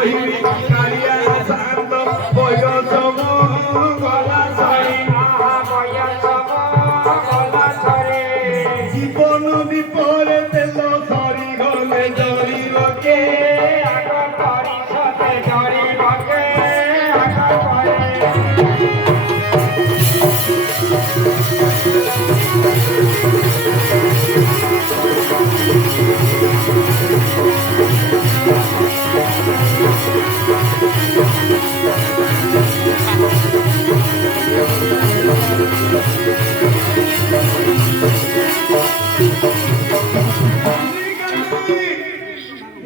କହିବି କାଳିଆ ଶାନ୍ତ ବୟସ ଗଲା ସରି ଜୀବନ ଦୀପରେ ତେଲ ସରିଗଲେ ଜଳିବ କେ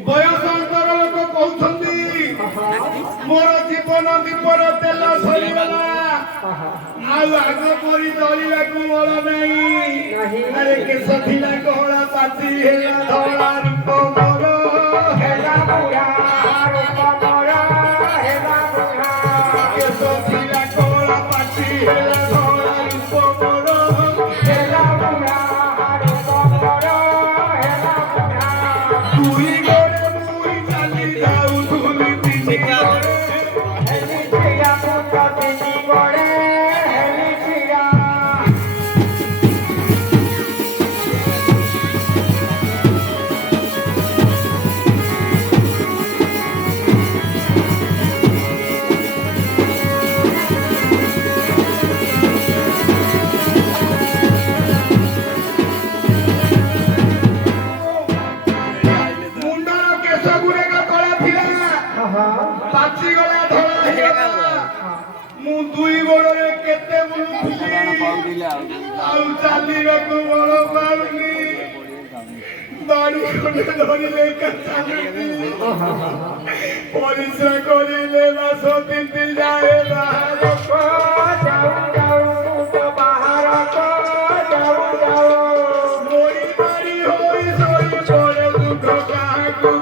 ବୟସନ୍ତର ଲୋକ କହୁଛନ୍ତି ମୋର ଜୀବନ ଦୀପର ତେଲ ସରିଗଲା ଆଉ ଆଗ ପରି ଜଳିବାକୁ ବଳ ନାହିଁ ଆରେ କେଶ ଥିଲା କଳା ପାଚି ହେଲା ଧଳା ରୂପ ମୋର ହେଲା ବୁଢା କେଶ ଥିଲା କଳା ପାଚି ହେଲା ଧଳା ରୂପ ମୋର ହେଲା ବୁଢା ଦୁଇ ଗୋଡେ ମୁଇ ଚାଲି ଯାଉଥିଲି ତିନି ଗୋଡେ ପାଚିଗଲା ଧଳା ହେଇଗଲା ମୁଁ ଦୁଇ ଗୋଡରେ କେତେ ବୁଲୁଥିଲି ଆଉ ଚାଲିବାକୁ ବଳ ପାଉନି ବାଡି ଖଣ୍ଡେ ଧରିଲେ ଚାଲୁଛି ପରିଶ୍ରା କରିଲେ ମାସ ତିନ୍ତି ଯାଏ ବାହାରକ ମରି ମାରି ହୋଇ ଶୋଇ ପଡେ ଦୁଃଖ କାହାକୁ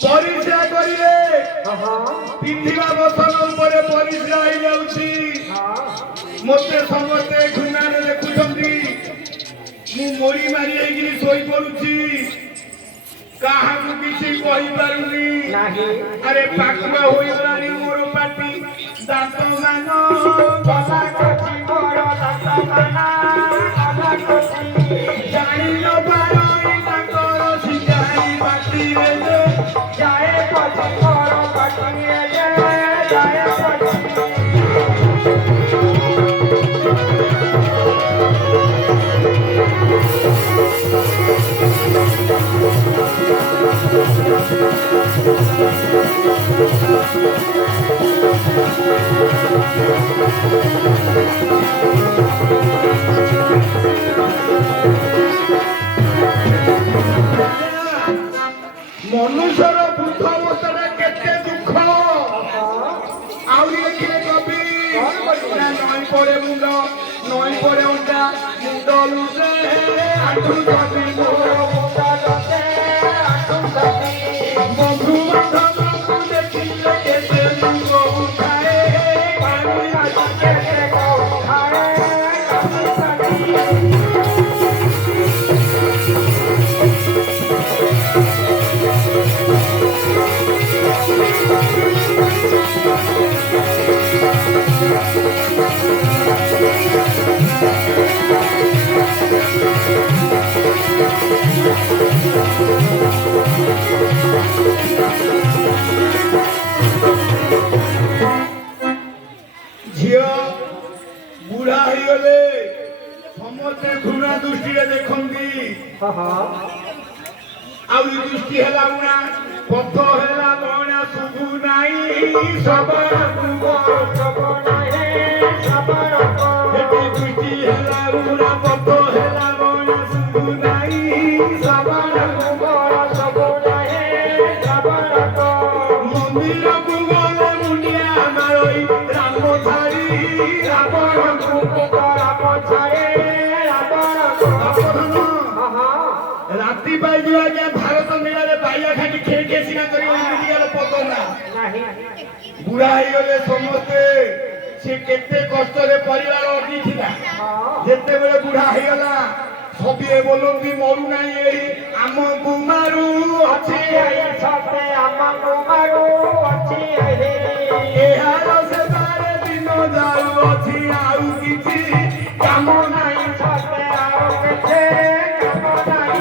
ପରିଶ୍ରା କରିଲେ ପିନ୍ଧିବା ବସନ ଉପରେ ପରିଶ୍ରା ହେଇଯାଉଛି ମୋତେ ସମସ୍ତେ ଘୃଣାରେ ଦେଖୁଛନ୍ତି ମୁଁ ମରି ମାରି ହେଇକିରି ଶୋଇପଡୁଛି କାହାକୁ କିଛି କହିପାରୁନି ଆରେ ପାଖ ହୋଇଗଲାଣି ମୋର ପାଟି ଦାନ୍ତ ମାନ ଜାଣି ନ ପାରନି ତାଙ୍କର ଶିକାରୀ ପାଟିରେ ଯାଏ ମନୁଷ୍ୟର ବୃଦ୍ଧ ଅବସ୍ଥାରେ କେତେ ଦୁଃଖ ଆହୁରି ଦେଖିଲେ କବି ନଈ ପଡେ ମୁଣ୍ଡ ନଈ ପଡେ ଅଣ୍ଟା ମୁଣ୍ଡ ଲୁଚେ ଆଣ୍ଠୁ କବି ବନ୍ଧୁ ବାନ୍ଧବଙ୍କୁ ଦେଖିଲେ କେତେ ଦୁଃଖ ଉଠାଏ ଝିଅ ବୁଢା ହେଇଗଲେ ସମସ୍ତେ ଘୃଣା ଦୃଷ୍ଟିରେ ଦେଖନ୍ତି ଆଉ ଦୃଷ୍ଟି ହେଲା ବୁଣା ପଥ ହେଲା ବଣା ଶୁଭୁ ନାହିଁ ଦୃଷ୍ଟି ହେଲା ବୁଣା ପଥ ହେଲା ବଣା ଶୁଭୁ ନାହିଁ ରାତି ପାଇଯିବ ଆଜ୍ଞା ଭାରତ ମେଳାରେ ବାଇଆ ଖାଲି ଖେଳି ଖେସିନା କରିବ ଏମିତିକାର ପତନା ବୁଢା ହେଇଗଲେ ସମସ୍ତେ ସେ କେତେ କଷ୍ଟରେ ପରିବାର ଅଟିଥିଲା ଯେତେବେଳେ ବୁଢା ହେଇଗଲା ସବିଏ ବୋଲନ୍ତି ମରୁନାହିଁ ଏଇ ଆମକୁ ମାରୁ ଅଛି ସତେ ଆମକୁ ମାରୁ ଅଛି ଏହାର ସେବାରେ ଦିନ ଯାଉଅଛି ଆଉ କିଛି କାମ ନାହିଁ ସତେ ଆଉ କିଛି କାମ ନାହିଁ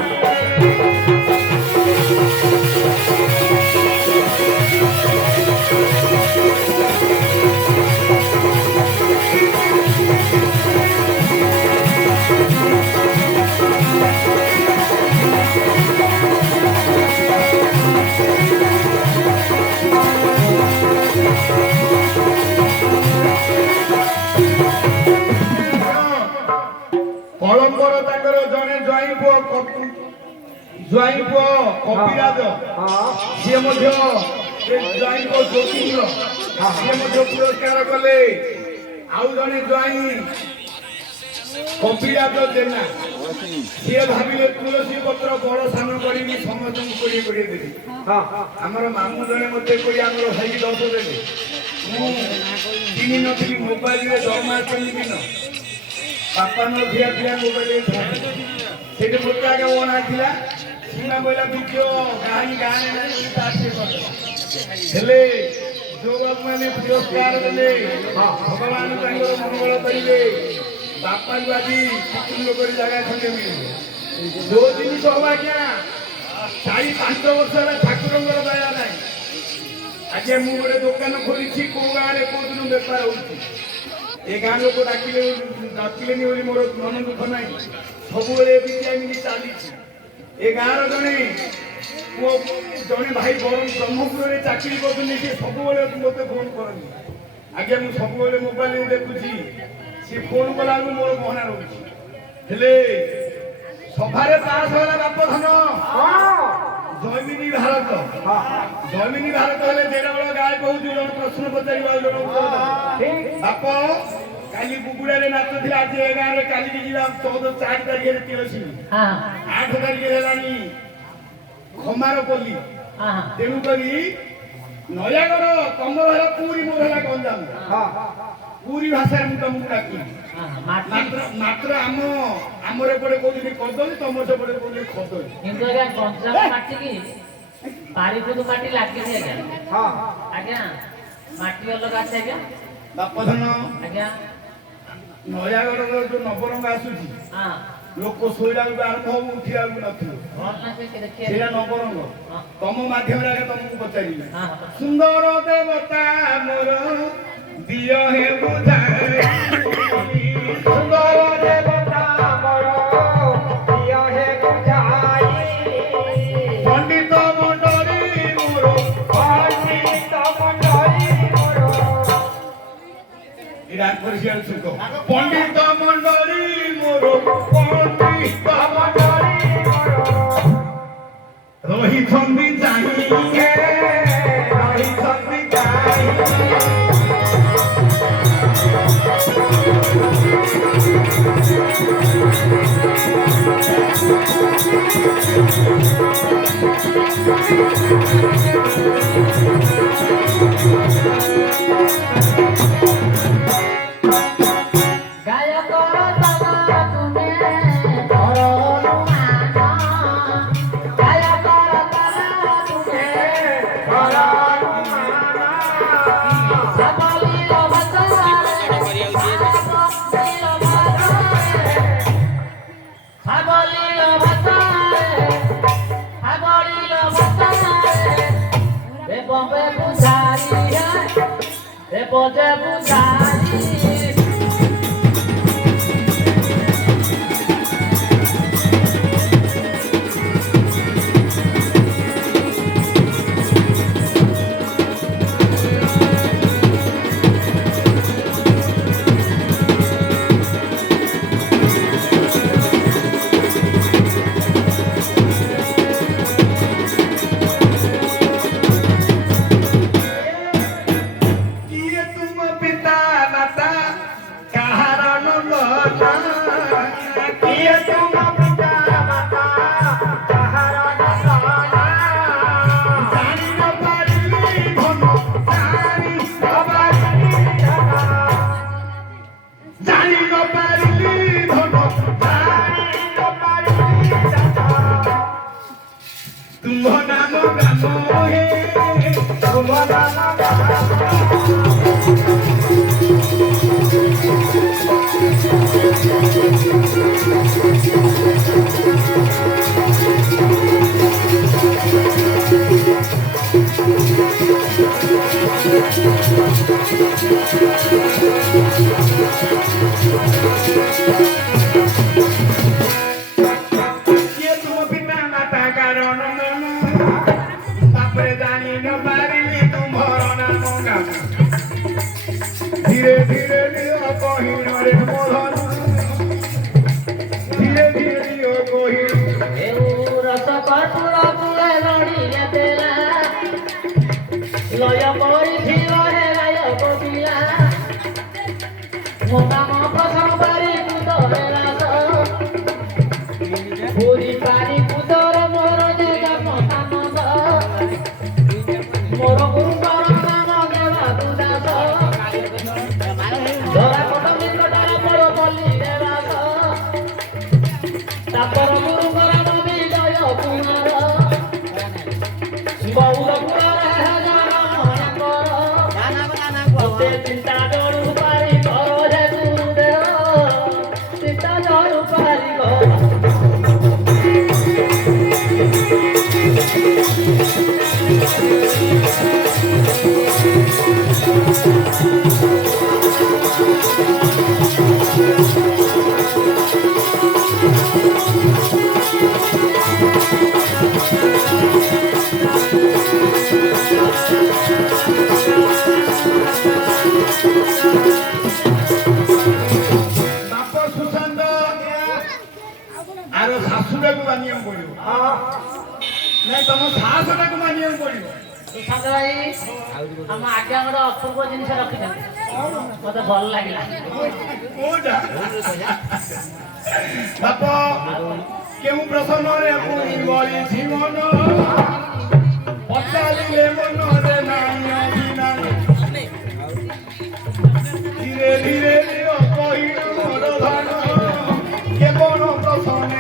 କଳମ୍ବର ତାଙ୍କର ଜଣେ ଜ୍ୱାଇଁ ପୁଅ କପିରାଜ ସିଏ ମଧ୍ୟ ଜ୍ୱାଇଁ ପୁଅ ଜ୍ୟୋତିନ୍ଦ୍ର ସିଏ ମଧ୍ୟ ପୁରସ୍କାର କଲେ ଆଉ ଜଣେ ଜ୍ୱାଇଁ କପିରାଜ ଜେନା ସିଏ ଭାବିଲେ ତୁଳସୀ ପତ୍ର ବଡ ସାନ କରିକି ସମସ୍ତଙ୍କୁ 20 ଦେବି ଆମର ମାମୁଁ ଜଣେ ମତେ କୋଡିଏ ଆମର ଭାଇକି 10 ଦେଲେ ମୁଁ ଚିହ୍ନି ନଥିଲି ମୋବାଇଲରେ ଜନ୍ମାଷ୍ଟମୀ ଦିନ ବାପା ନ ଝିଅ ଥିଲା ମୋବାଇଲ ସେଠି ମୋତେ ଆগে ମନା ଥିଲା ସୀମା କହିଲା ବିକିଓ ଗାଈ ଗାଁରେ ନାହିଁ ହେଲେ ଯୋଉ ବାବୁ ମାନେ ପୁରସ୍କାର ଦେଲେ ଭଗବାନ ତାଙ୍କର ମଙ୍ଗଳ କରିବେ ବାପାଙ୍କୁ ଆଜି କୁଟୁମ୍ବ କରି ଜାଗା ଖଣ୍ଡେ ମିଳିବ ଯୋଉ ଜିନିଷ ହବ ଆଜ୍ଞା 4-5 ବର୍ଷ ହେଲା ଠାକୁରଙ୍କର ଦୟା ନାହିଁ ଆଜ୍ଞା ମୁଁ ଗୋଟେ ଦୋକାନ ଖୋଲିଛି କୋଉ ଗାଁରେ କୋଉ ଦିନ ବେପାର ହଉଛି ଏ ଗାଁ ଲୋକ ଡାକିଲେନି ବୋଲି ମୋର ମନ ଦୁଃଖ ନାହିଁ ସବୁବେଳେ ଏମିତି ଚାଲିଛି ଏ ଗାଁର ଜଣେ ଭାଇ ବ୍ରହ୍ମପୁରରେ ଚାକିରି କରୁଛନ୍ତି ସେ ସବୁବେଳେ ମୋତେ ଫୋନ କରନ୍ତି ଆଜ୍ଞା ମୁଁ ସବୁବେଳେ ମୋବାଇଲରେ ଦେଖୁଛି ସେ ଫୋନ କଲାବେଳକୁ ମୋର ମହନା ରହୁଛି ହେଲେ ସଭାରେ ପାସ୍ ହେଲା ବାପ ଧନ ଜୈମିନୀ ଭାରତ ହେଲେ ଯେତେବେଳେ ଗାଏ କହୁଛୁ ଜଣେ ପ୍ରଶ୍ନ ପଚାରିବ ଆଉ ଜଣେ ବାପ କାଲି କୁକୁଡ଼ାରେ ନାଚ ଥିଲା ଆଜି ଏ ଗାଁରେ କାଲିକି ଯିବା 4 ତାରିଖରେ ତିଳସୀ 8 ତାରିଖରେ ହେଲାଣି ଖମାର ପଲ୍ଲୀ ତେଣୁକରି ନୟାଗଡ଼ ତମର ହେଲା ପୁରୀ ମୋର ହେଲା ଗଞ୍ଜାମ ପୁରୀ ଭାଷାରେ ମୁଁ ତମକୁ ଡାକିବି ମାତ୍ର ଆମର ଏପଟେ କହୁଛନ୍ତି କଦଳୀ ତମର ସେପଟେ କହୁଛନ୍ତି ଖଦଳୀ କିନ୍ତୁ ଆଜ୍ଞା ଗଞ୍ଜାମ ମାଟିକି ବାରିପଦୁ ମାଟି ଲାଗିନି ଆଜ୍ଞା ଆଜ୍ଞା ମାଟି ଅଲଗା ଅଛି ଆଜ୍ଞା ବାପଧନ ଆଜ୍ଞା ନୟାଗଡ଼ର ଯୋଉ ନବରଙ୍ଗ ଆସୁଛି ଲୋକ ଶୋଇଲା ବେଳକୁ ଆରମ୍ଭ ହବ ଉଠିଲା ବେଳକୁ ନଥିବ ସେଇଟା ନବରଙ୍ଗ ତମ ମାଧ୍ୟମରେ ଆଗେ ତମକୁ ପଚାରିବି ସୁନ୍ଦର ଦେବତା ମୋର ଦିଅ ହେ ବୁଝାଏ ସୁନ୍ଦର ଦେବତା ଆମର ଦିଅ ହେ ବୁଝାଇ ପଣ୍ଡିତ ମଣ୍ଡଳୀ ମୋର ଏଇଟା ପରିଷ୍କାର ସୁଖ ପଣ୍ଡିତ ମଣ୍ଡଳୀ ମୋର ପଣ୍ଡିତ ମଣ୍ଡଳୀ ରହିଛନ୍ତି ଚାହିଁ ରହିଛନ୍ତି ଚାହିଁ Pode mudar. पिता ତୁମ ନାମ ଗାମ ହେ ତୁମ ନାମ ଗାମ କିଏ ତୁମ ପିତା ମାତା କାରଣ ତାପରେ ଜାଣି ନ ପାରିଲି ତୁମର ନାମ ଗାମ ଧୀରେ ଧୀରେ ଦିଅ କହିଣରେ ମୋହନ ଧୀରେ ଧୀରେ ଦିଅ କହିଣ ରସ କର୍ପୂର କୁଳେ ନଡ଼ିଆ ତେଲା ଲୟ କରିଥିବ ହେ ଲୟ କବିଲା ମୋ ନାମ ପ୍ରସନ୍ନ ପାରି କୁଦରେ ରାସ ପୁରୀ ପାରି କୁଦର ମୋର ଯେ ଜନ୍ମ ସ୍ଥାନ ମୋର ଗୁରୁଙ୍କର ନାମ ଦେବାକୁ ଦାସ ଧରା କୋଟ ନିକଟରେ ମୋର ପଲ୍ଲୀ ଦେବାସ ତାପର ଗୁରୁଙ୍କର ନାମ ବିଜୟ କୁମାର ବହୁଳ କୁଳରେ ହଜାର ମନେକର ମତେ ଚିନ୍ତା ଜଳୁ ପାରି କର ଯେ ଗୁରୁଦେବ ଚିନ୍ତା ଜଳୁ ପାରି କର ବାପ ସୁଶାନ୍ତ ଆର ଶାଶୁଟାକୁ ମାନିବାକୁ ପଡିବ ନାଇଁ ତମ ସାହସଟାକୁ ମାନିବାକୁ ପଡିବ ସୁଶାନ୍ତ ଭାଇ ଆମ ଆଜ୍ଞା ଗୋଟେ ଅପୂର୍ବ ଜିନିଷ ରଖିଛନ୍ତି ମତେ ଭଲ ଲାଗିଲା କୋଉଟା ବାପ କେଉଁ ପ୍ରସନ୍ନରେ ପୁଣି ବଳିଛି ମନ ପଚାରିଲେ ମନରେ ନାହିଁ ଅଭିମାନ ଧୀରେ ଧୀରେ ଦିଅ କହିଣ ମୋର ଧନ କେବଳ ପ୍ରସନ୍ନ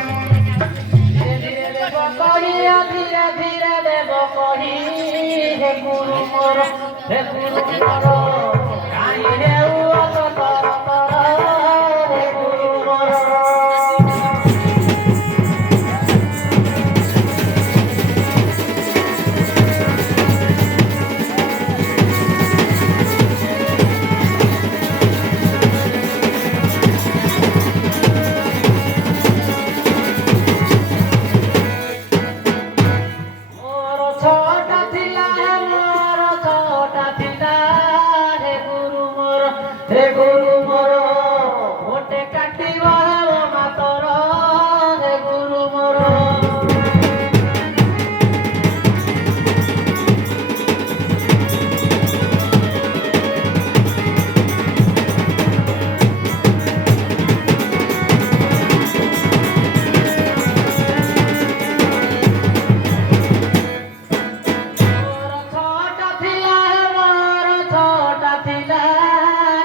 ଧୀରେ ଧୀରେ ଦେବ କହି ଧୀରେ ଧୀରେ ଦେବ କହି ହେ ଗୁରୁ ମୋର ହେ ଗୁରୁ ମୋର କାହିଁ ହେଉ ଅସତର ହେ ଗୁରୁ ମୋର ମୋର ଛଅଟା ଥିଲା ହେ ଗୁରୁ ମୋର ହେ ଗୁରୁ ମୋର ଗୋଟେ କାଟିବ ହେବ ମାତର ହେ ଗୁରୁ ମୋର ମୋର ଛଅଟା ଥିଲା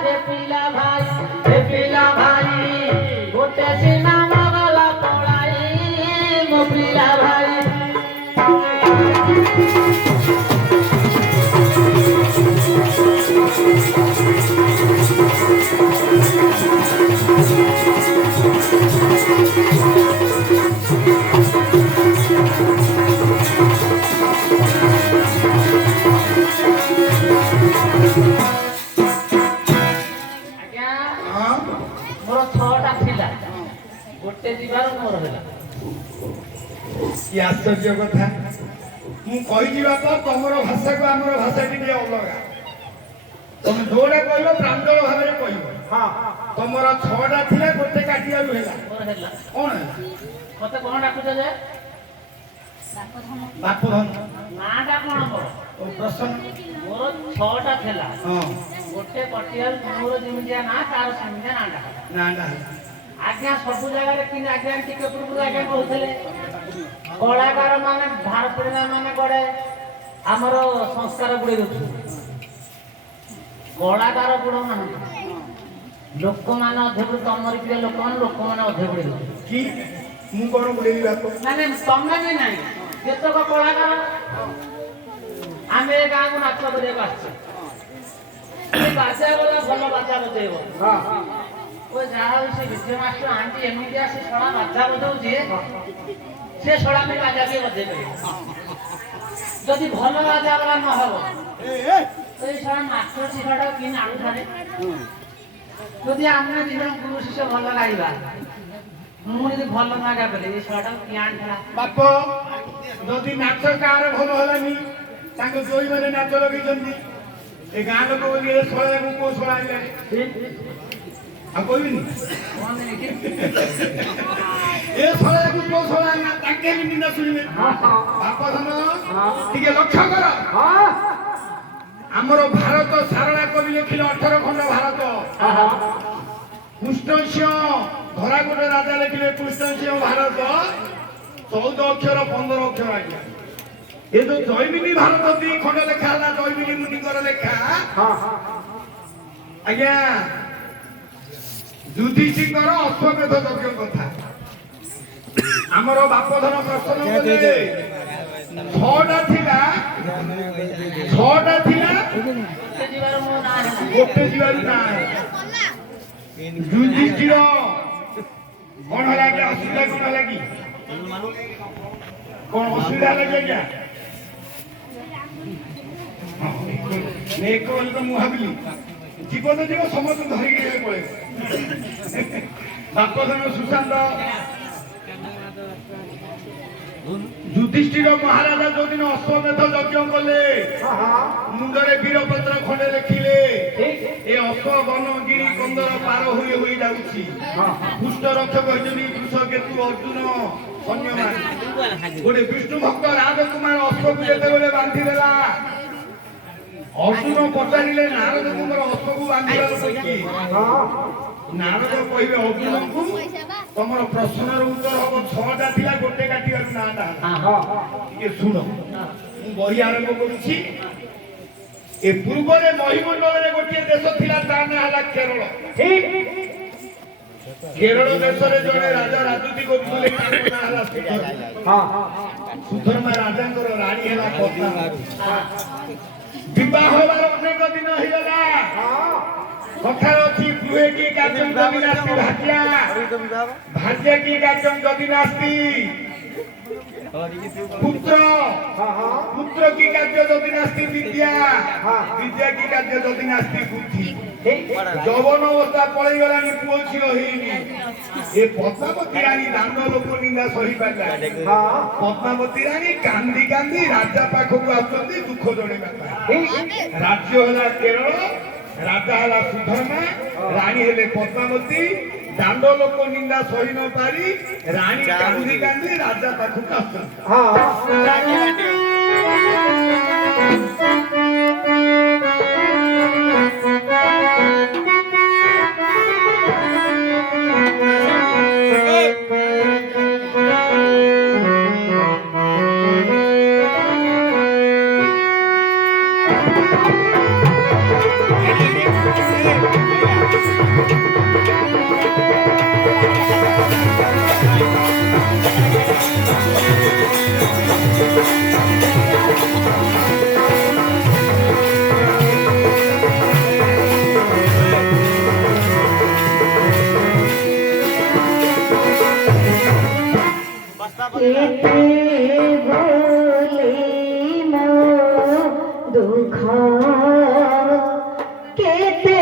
ରେ ପିଲା ଭାଇ ଗୋଟେ ସିନା ମଗଲା ପଳାଇ ମୋ ପିଲା ଭାଇ ଆଜ୍ଞା ହଁ ମୋର ଛଅଟା ଥିଲା ଗୋଟେ ଯିବାର ମୋର ହେଲା କି ଆଶ୍ଚର୍ଯ୍ୟ କଥା ମୁଁ କହିଛି ବାପ ତମର ଭାଷାକୁ ଆମର ଭାଷା ଟିକେ ଅଲଗା ତମେ ଯୋଉଟା କହିବ ପ୍ରାଞ୍ଜଳ ଭାବରେ କହିବ ତମର ଛଅଟା ଥିଲା ଗୋଟେ କାଟିବାକୁ ହେଲା ମୋର ହେଲା କଣ ହେଲା ମତେ କଣ ଡାକୁଛ ଯେ ବାପ ଧନ ନାଁଟା କଣ ମୋର ଓ ପ୍ରସନ୍ନ ମୋର ଛଅଟା ଥିଲା ହଁ ଗୋଟେ କଟିଆରୁ ମୋର ଯେମିତିଆ ନାଁ ତାର ସେମିତିଆ ନାଁଟା ନାଁଟା ଆଜ୍ଞା ସବୁ ଜାଗାରେ କିନ୍ତୁ ଆଜ୍ଞା ଟିକେ ପୂର୍ବରୁ ଆଜ୍ଞା କହୁଥିଲେ କଳାକାର ମାନେ ଭାରତୀୟ ମାନେ ଗଡ଼େ ଆମର ସଂସ୍କାର ବୁଡ଼େଇ ଦେଉଛନ୍ତି କଳାକାର ଗୁଣ ମାନେ ଲୋକମାନେ ଅଧିକରୁ ତମରି ପ୍ରିୟ ଲୋକମାନେ ଅଧିକ ବୁଡ଼େଇ ଦେଉଛନ୍ତି କି ମୁଁ କଣ ବୁଲେଇବି ବାପ ମାନେ ତମେ ବି ନାହିଁ ଯେତେକ କଳାକାର ଆମେ ଏ ଗାଁକୁ ନାଚ କରିବାକୁ ଆସିଛୁ। ବାଜା ଗଲା ଭଲ ବାଜା ବଜେଇବ। ଓ ଯାହା ହଉ ସେ ବିଜୟ ମାଷ୍ଟର ଆଣ୍ଟି ଏମିତି ଆସି ଶଳା ବାଜା ବଜଉଛି ସେ ଶଳା ବି ବାଜା କିଏ ବଜେଇ ପାରିବ। ଯଦି ଭଲ ବାଜା ଗଲା ନ ହବ ସେଇ ଶଳା ମାଷ୍ଟର ଶିଖାଟା କି ଆଣୁଥାରେ। ଯଦି ଆମେ ଦି ଜଣ ଗୁରୁ ଶିଷ୍ୟ ଭଲ ଗାଇବା ମୁଁ ଯଦି ଭଲ ନ ଗାଇପାରିଲି ଏ ଶଳାଟା କିଏ ଆଣିଥିଲା। ବାପ ଯଦି ନାଚ କାହାର ଭଲ ହେଲାନି ତାଙ୍କ ଜୋଇ ମାନେ ନାଚ ଲଗେଇଛନ୍ତି ଏ ଗାଁ ଲୋକ ବୋଲି ଏ ଶଳାକୁ କୋଉ ଶଳା ଆଣିଲେ ଆଉ କହିବିନି ଏ ଶଳାକୁ କୋଉ ଶଳା ଆଣିଲା ତାଙ୍କେ ବି ନିନ୍ଦା ଶୁଣିବେ। ବାପ ଧନ ଟିକେ ଲକ୍ଷ୍ୟ କର। ଆମର ଭାରତ ସାରଳା କବି ଲେଖିଲେ 18 ଖଣ୍ଡ ଭାରତ। କୃଷ୍ଣସିଂହ ଧରାକୋଟ ରାଜା ଲେଖିଲେ କୃଷ୍ଣସିଂହ ଭାରତ 14 ଅକ୍ଷର 15 ଅକ୍ଷର ଆଜ୍ଞା। ଏ ଯୋଉ ଜୈମିନୀ ଭାରତ 2 ଖଣ୍ଡ ଲେଖା ହେଲା ଜୈମିନୀ ମୁନିଙ୍କର ଲେଖା ଆଜ୍ଞା ଯୁଧିଷ୍ଠିଙ୍କର ଅଶ୍ୱମେଧ ଯଜ୍ଞ କଥା। ଆମର ବାପ ଧନ ପ୍ରଶ୍ନ କଲେ 6ଟା ଥିଲା ଗୋଟେ ଯିବାରୁ ନାହିଁ। ଯୁଧିଷ୍ଠିର କଣ ହେଲା କି ଅସୁବିଧା କଣ ହେଲା କି କଣ ଅସୁବିଧା ହେଲା କି ଆଜ୍ଞା ତ ମୁଁ ଭାବିଲି ଯିବ ତ ଯିବ ସମସ୍ତେ ଧରିକି ପଳେଇବ। ବାପ ଧନ ସୁଶାନ୍ତ ଯୁଧିଷ୍ଠିର ମହାରାଜା ଯୋଉଦିନ ଅଶ୍ୱମେଧ ଯଜ୍ଞ କଲେ ମୁଣ୍ଡରେ ବୀରପତ୍ର ଖଣ୍ଡେ ଲେଖିଲେ ଏ ଅଶ୍ୱ ବନ ଗିରି କନ୍ଦର ପାର ହୋଇ ହୋଇ ଯାଉଛି। ପୁଷ୍ଟ ରକ୍ଷକ କହିଛନ୍ତି ବୃଷକେତୁ ଅର୍ଜୁନ ସୈନ୍ୟମାନେ। ଗୋଟେ ବିଷ୍ଣୁ ଭକ୍ତ ରାଜକୁମାର ଅଶ୍ୱକୁ ଯେତେବେଳେ ବାନ୍ଧିଦେଲା ଅର୍ଜୁନ ପଚାରିଲେ ନାରଦଙ୍କୁ ମୋର ଅଶ୍ୱକୁ ବାନ୍ଧିବା ଲୋକ କିଏ? ନାରଦ କହିବେ ଅର୍ଜୁନଙ୍କୁ ତମର ପ୍ରଶ୍ନର ଉତ୍ତର ହବ 6ଟା ଥିଲା ଗୋଟେ କାଟିବାକୁ ନାଟା ଟିକେ ଶୁଣ ମୁଁ ବହି ଆରମ୍ଭ କରୁଛି। ଏ ପୂର୍ବରେ ମହିମଣ୍ଡଳରେ ଗୋଟିଏ ଦେଶ ଥିଲା ତା ନାଁ ହେଲା କେରଳ। କେରଳ ଦେଶରେ ଜଣେ ରାଜା ରାଜୁତି କରୁଥିଲେ ତାଙ୍କ ନାଁ ହେଲା ସୁଧର୍ମା। ସୁଧର୍ମା ରାଜାଙ୍କର ରାଣୀ ହେଲା ପଦ୍ମାବତୀ। ବିବାହ ହେବାର ଅନେକ ଦିନ ହେଇଗଲା। କଥାରେ ଅଛି ଗୃହେ କି କାର୍ଯ୍ୟ ଯଦି ନାସ୍ତି ଭାଗ୍ୟା ଭାଗ୍ୟ କି କାର୍ଯ୍ୟ ଯଦି ନାସ୍ତି পুত্র পুত্র কি কার্য যদি নাস্তি বিদ্যা বিদ্যা কি কার্য যদি নাস্তি বুদ্ধি যৌবন অবস্থা পড়ে গলানি পুଅ ଝିଅ ହେଇନି ଏ ପଦ୍ମାବତୀ ରାଣୀ ଦାଣ୍ଡ ଲୋକ ନିନ୍ଦା ସହିପାରିଲା। ପଦ୍ମାବତୀ ରାଣୀ କାନ୍ଦି କାନ୍ଦି ରାଜା ପାଖକୁ ଆସୁଛନ୍ତି ଦୁଃଖ ଜଣେଇବା ପାଇଁ। ରାଜ୍ୟ ହେଲା କେରଳ, ରାଜା ହେଲା ସୁଧର୍ମା, ରାଣୀ ହେଲେ ପଦ୍ମାବତୀ। ଦାଣ୍ଡ ଲୋକ ନିନ୍ଦା ସହି ନ ପାରି ରାଣୀ କାନ୍ଦି କାନ୍ଦି ରାଜା ପାଖକୁ ଆସୁଛନ୍ତି। दुख केते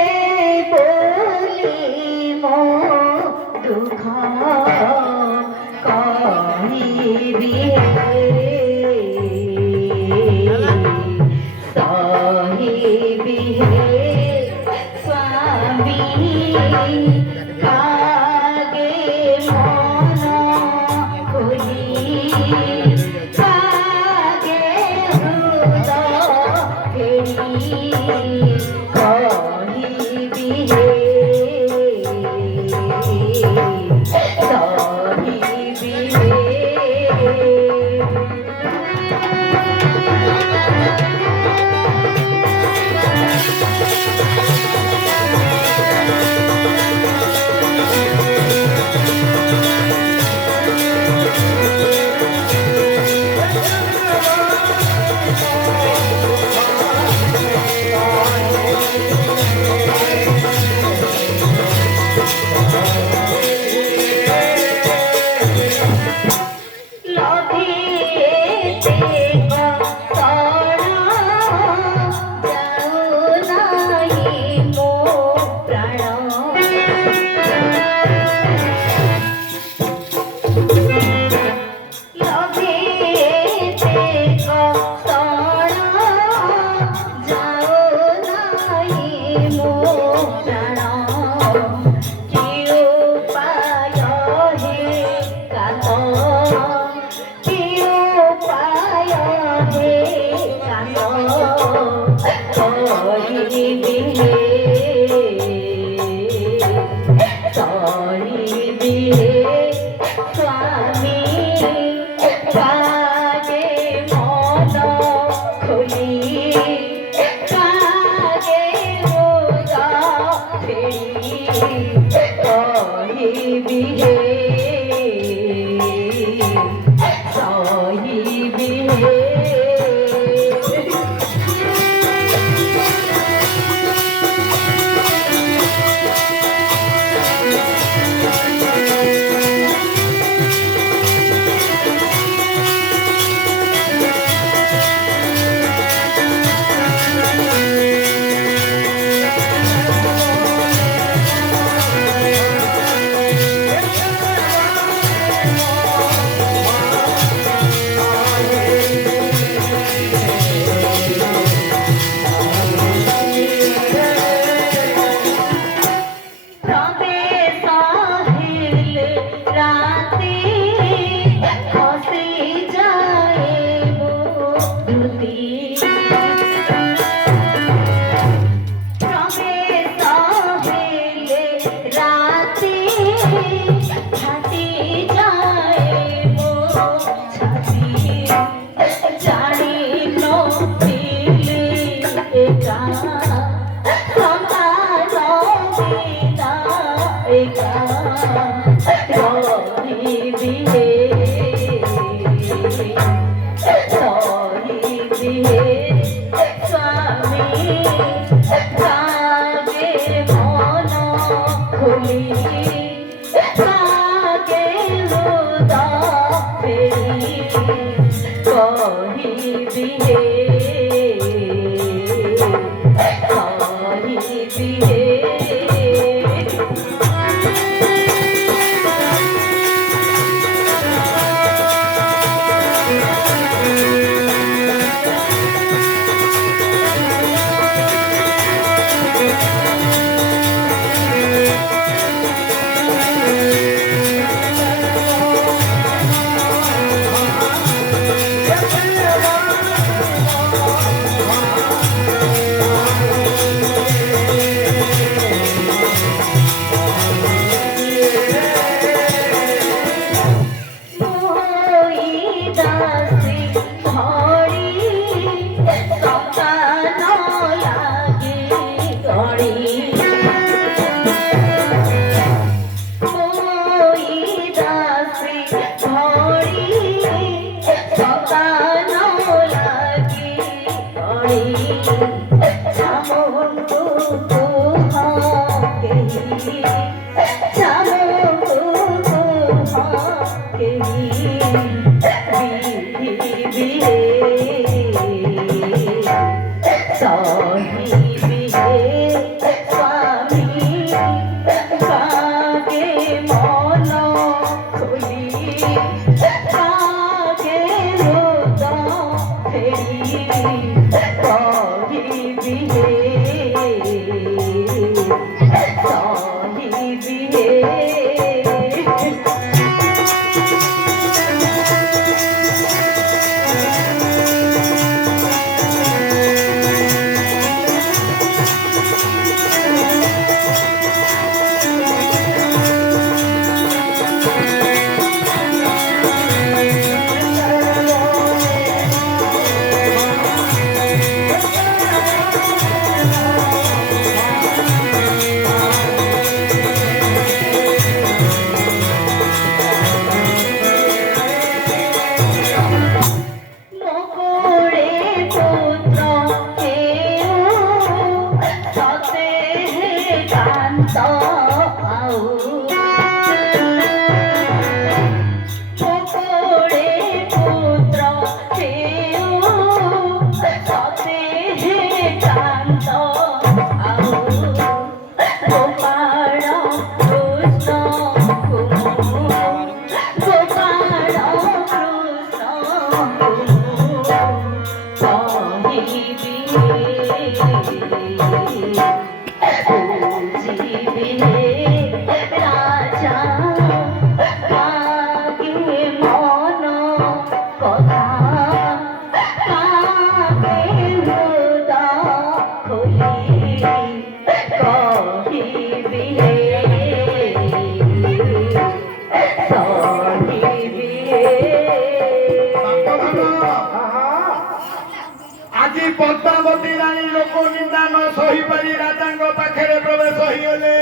আজি পদ্মাবতী রানী লোক নিন্দা ন সহিপারি রাজাঙ্গ পাখে প্রবেশ হইলে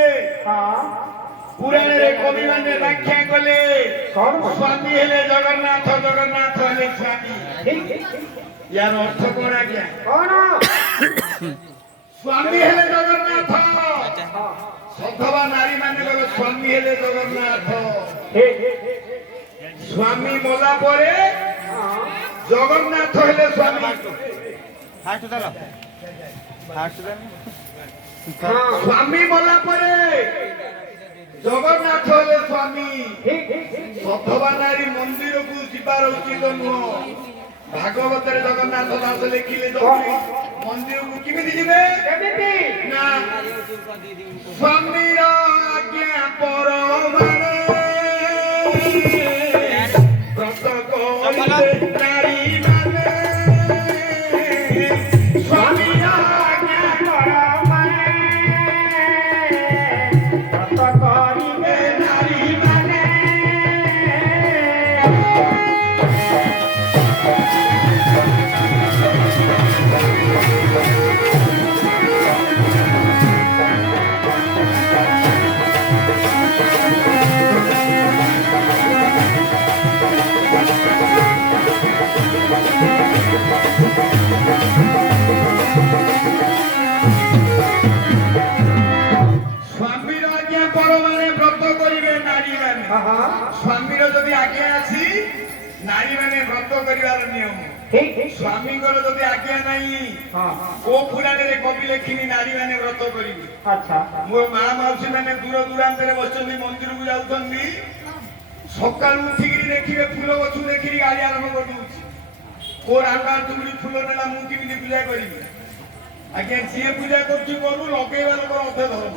পুরাণে কবি মানে ব্যাখ্যা কলে স্বামী হেলে জগন্নাথ জগন্নাথ হেলে স্বামী ইয়ার অর্থ কোন আজ্ঞা কোন স্বামী হেলে জগন্নাথ সধবা নারী মানেଙ୍କର ସ୍ୱାମୀ ହେଲେ ଜଗନ୍ନାଥ ସ୍ୱାମୀ ମଲା ପରେ ଜଗନ୍ନାଥ ହେଲେ ସ୍ୱାମୀ ସ୍ୱାମୀ ମଲା ପରେ ଜଗନ୍ନାଥ ହେଲେ ସ୍ୱାମୀ ସଧବା ନାରୀ ମନ୍ଦିରକୁ ଯିବାର ଉଚିତ ନୁହଁ ଭାଗବତରେ ଜଗନ୍ନାଥ ଦାସ ଲେଖିଲେ ମନ୍ଦିରକୁ କେମିତି ଯିବେ ନା ସ୍ୱାମୀର ଆଜ୍ଞା ପର ମାନେ ବ୍ରତ କରିବେ ନାରୀ ମାନେ ସ୍ୱାମୀର ଆଜ୍ଞା ପର ମାନେ ବ୍ରତ କରିବେ ନାରୀ ମାନେ ସ୍ୱାମୀର ଆଜ୍ଞା ପର ମାନେ ବ୍ରତ କରିବେ ନାରୀ ମାନେ ସ୍ୱାମୀର ଯଦି ଆଜ୍ଞା ଅଛି ନାରୀ ମାନେ ବ୍ରତ କରିବାର ନିୟମ ସ୍ୱାମୀଙ୍କର ଯଦି ଆଜ୍ଞା ନାହିଁ କୋଉ ପୁରାଣରେ କବି ଲେଖିନି ନାରୀ ମାନେ ବ୍ରତ କରିବେ ମୋ ମା ମାଉସୀ ମାନେ ଦୂର ଦୂରାନ୍ତରେ ବସିଛନ୍ତି ମନ୍ଦିରକୁ ଯାଉଛନ୍ତି ସକାଳୁ ଉଠିକିରି ଦେଖିବେ ଫୁଲ ଗଛକୁ ଦେଖିକି ଗାଳି ଆରମ୍ଭ କରିଦଉଛି କୋଉ ରାଙ୍ଗା ତୁମରି ଫୁଲ ନେଲା ମୁଁ କେମିତି ପୂଜା କରିବି ଆଜ୍ଞା ଯିଏ ପୂଜା କରୁଛି କରୁ ଲଗେଇବା ଲୋକର ଅଧେ ଧର୍ମ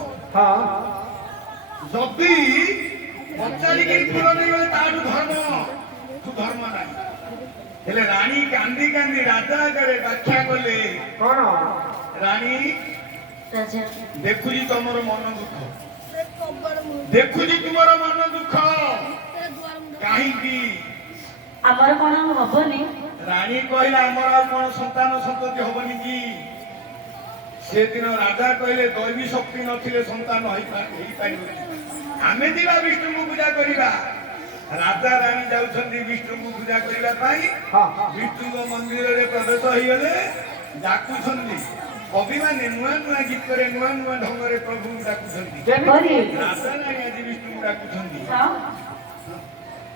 ଯଦି ପଚାରିକିରି ଫୁଲ ନେଇଗଲେ ତାଠୁ ଧର୍ମ ନାହିଁ ହେଲେ ରାଣୀ କାନ୍ଦି କାନ୍ଦି ରାଜା ଆଗରେ ବ୍ୟାଖ୍ୟା କଲେ କଣ ରାଣୀ ରାଜା ଦେଖୁଛି ତମର ମନ ଦୁଃଖ ଦେଖୁଛି ତୁମର ମନ ଦୁଃଖ କାହିଁକି ଆମର କଣ ହବନି ରାଣୀ କହିଲା ଆମର ଆଉ କଣ ସନ୍ତାନ ସନ୍ତତି ହବନି କି ସେଦିନ ରାଜା କହିଲେ ଦୈବୀ ଶକ୍ତି ନଥିଲେ ସନ୍ତାନ ହେଇପାରିବ ଆମେ ଯିବା ବିଷ୍ଣୁଙ୍କୁ ପୂଜା କରିବା ରାଜା ରାଣୀ ଯାଉଛନ୍ତି ବିଷ୍ଣୁଙ୍କୁ ପୂଜା କରିବା ପାଇଁ ବିଷ୍ଣୁଙ୍କ ମନ୍ଦିରରେ ପ୍ରବେଶ ହେଇଗଲେ ଡାକୁଛନ୍ତି କବିମାନେ ନୂଆ ନୂଆ ଗୀତରେ ନୂଆ ନୂଆ ଢଙ୍ଗରେ ପ୍ରଭୁଙ୍କୁ ଡାକୁଛନ୍ତି ରାଜା ରାଣୀ ଆଜି ବିଷ୍ଣୁଙ୍କୁ ଡାକୁଛନ୍ତି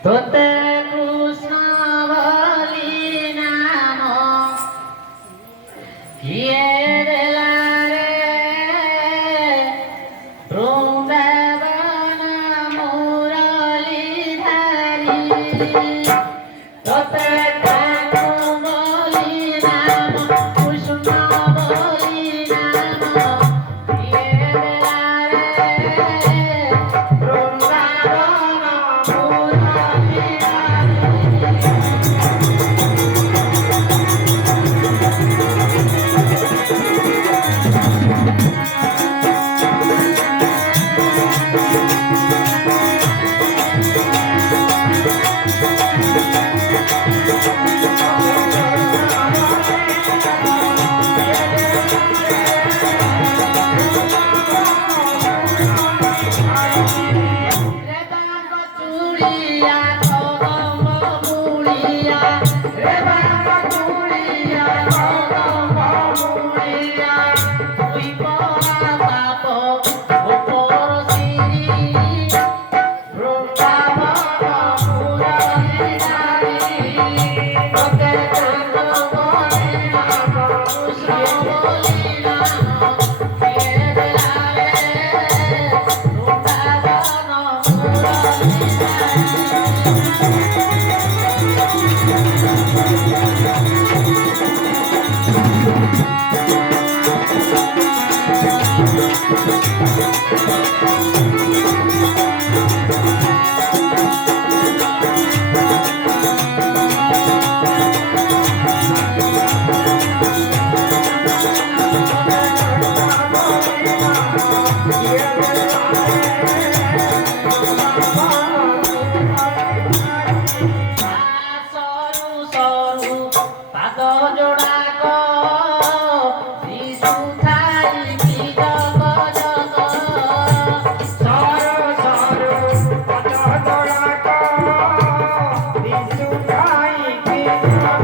ତୋତେ କୃଷ୍ଣ ବୋଲି ନାମ କିଏ ଦେଲା ରେ ବୃନ୍ଦାବନ ମୁରଲୀଧାରୀ ତୋତେ କାକୁ ବୋଲି ନାମ କୃଷ୍ଣ ବୋଲି ନାମ କିଏ ଦେଲା ରେ ବୃନ୍ଦାବନ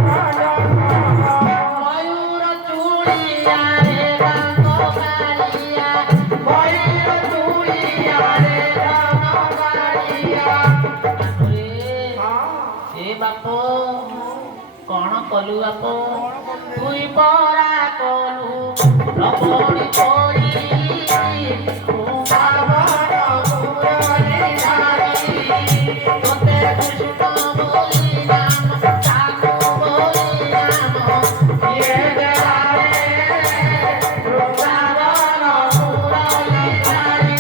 Bye. কলু আপ তুই পরা কলু রবড়ি পরি তোতে কৃষ্ণ বলি রাম ঠাকুর বলি রাম ইয়ে দেওয়ারে বৃন্দাবন মুরলী ধারী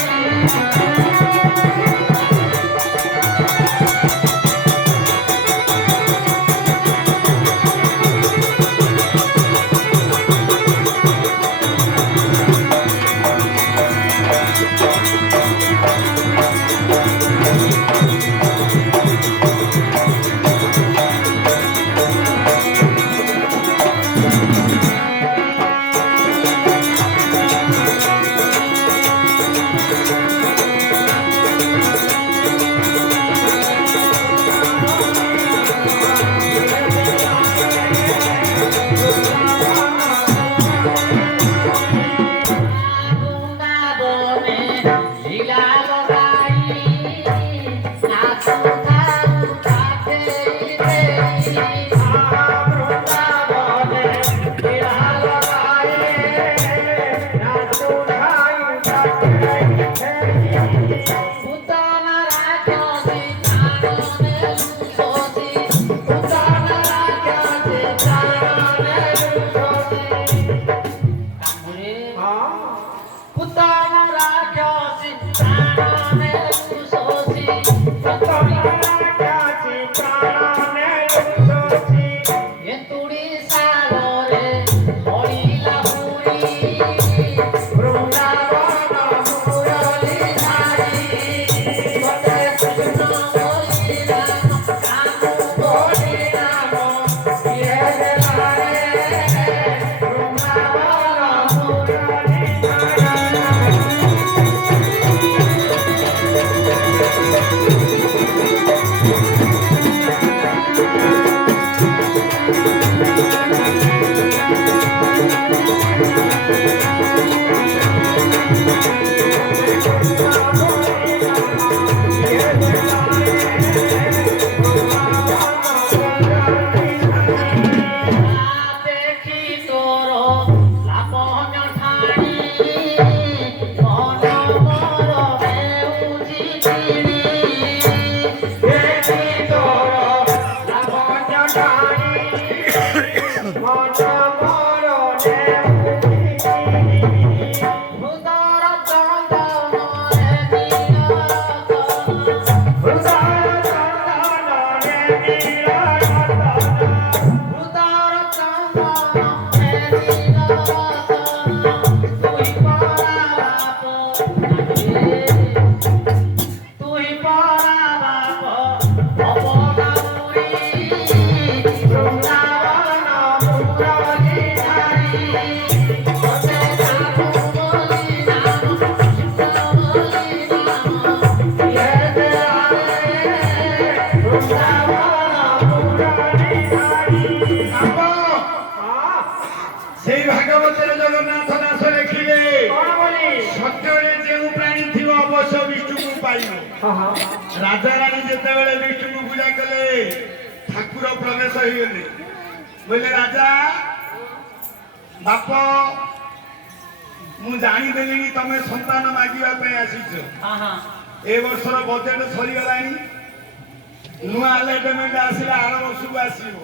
সেই ভাগবতের জগন্নাথ দাস লেখিলে সত্যরে ଯେଉଁ ପ୍ରାଣୀ ଥିବ ଅବଶ୍ୟ ବିଷ୍ଣୁକୁ ପାଇବ। ରାଜା ରାଣୀ ଯେତେବେଳେ ବିଷ୍ଣୁକୁ ପୂଜା କଲେ ଠାକୁର ପ୍ରବେଶ ହେଇଗଲେ ବୋଇଲେ ରାଜା ବାପ ମୁଁ ଜାଣିଦେଲିଣି ତମେ ସନ୍ତାନ ମାଗିବା ପାଇଁ ଆସିଛ। ଏ ବର୍ଷର ବଜେଟ ସରିଗଲାଣି, ନୂଆ ଆଲଟମେଣ୍ଟ ଆସିଲା ଆର ବର୍ଷକୁ ଆସିବ।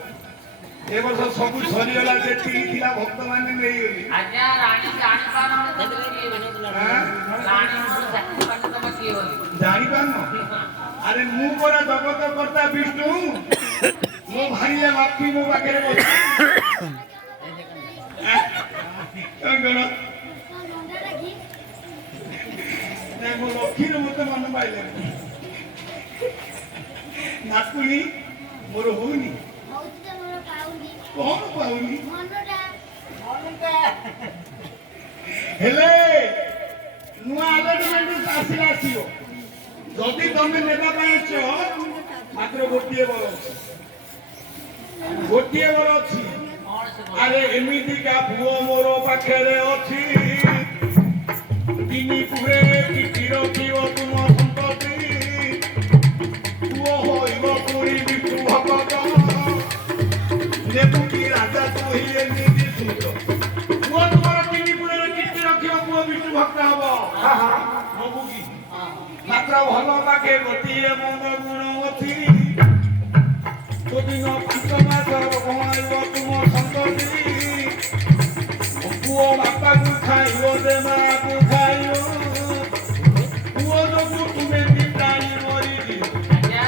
ଏ ବର୍ଷ ସବୁ ସରିଗଲା, ଯେତିକି ଥିଲା ଭକ୍ତ ମାନେ ନେଇଗଲେ। ଜାଣିପାରୁନ? ଆରେ ମୁଁ ପରା ଜଗତ କର୍ତ୍ତା ବିଷ୍ଣୁ, ମୁଁ ଭାଣିଲେ ମାଫି ମୋ ପାଖରେ ବସି କଣ ମୋ ଲକ୍ଷ୍ମୀରୁ ମତେ ମନ ପାଇଲେ ନାତୁଣୀ ମୋର ହଉନି, କଣ ପାଉନି ହେଲେ ନୂଆ ଆଲଟମେଣ୍ଟ ଆସିଲା ଆସିବ। ଯଦି ତମେ ନେବା ପାଇଁ ଆସିଛ ମାତ୍ର ଗୋଟିଏ ବର ଅଛି, ଗୋଟିଏ ବର ଅଛି। ଆରେ ଏମିତିକା ପୁଅ ମୋର ପାଖରେ ଅଛି, ତିନି ପୁରେ କିଛି ରଖିବ ତୁମ ସନ୍ତତି, ପୁଅ ହୋଇବ ପୁରୀ ବିଷ୍ଣୁ ଭଗତ, ଦେବୁକି ମାତ୍ର ଭଲ ପାଖେ ଗୋଟିଏ ମନ ଗୁଣ ଅଛି କୋଦିନ 5 ମାସ କମାଇବ ତୁମ ସନ୍ତତି ପୁଅ ବାପାକୁ ଖାଇବ ଯେ ମାକୁ ଖାଇବ ପୁଅ ଯୋଗୁ ତୁମେ ବି ପ୍ରାଣୀ ମରିଯିବ ଆଜ୍ଞା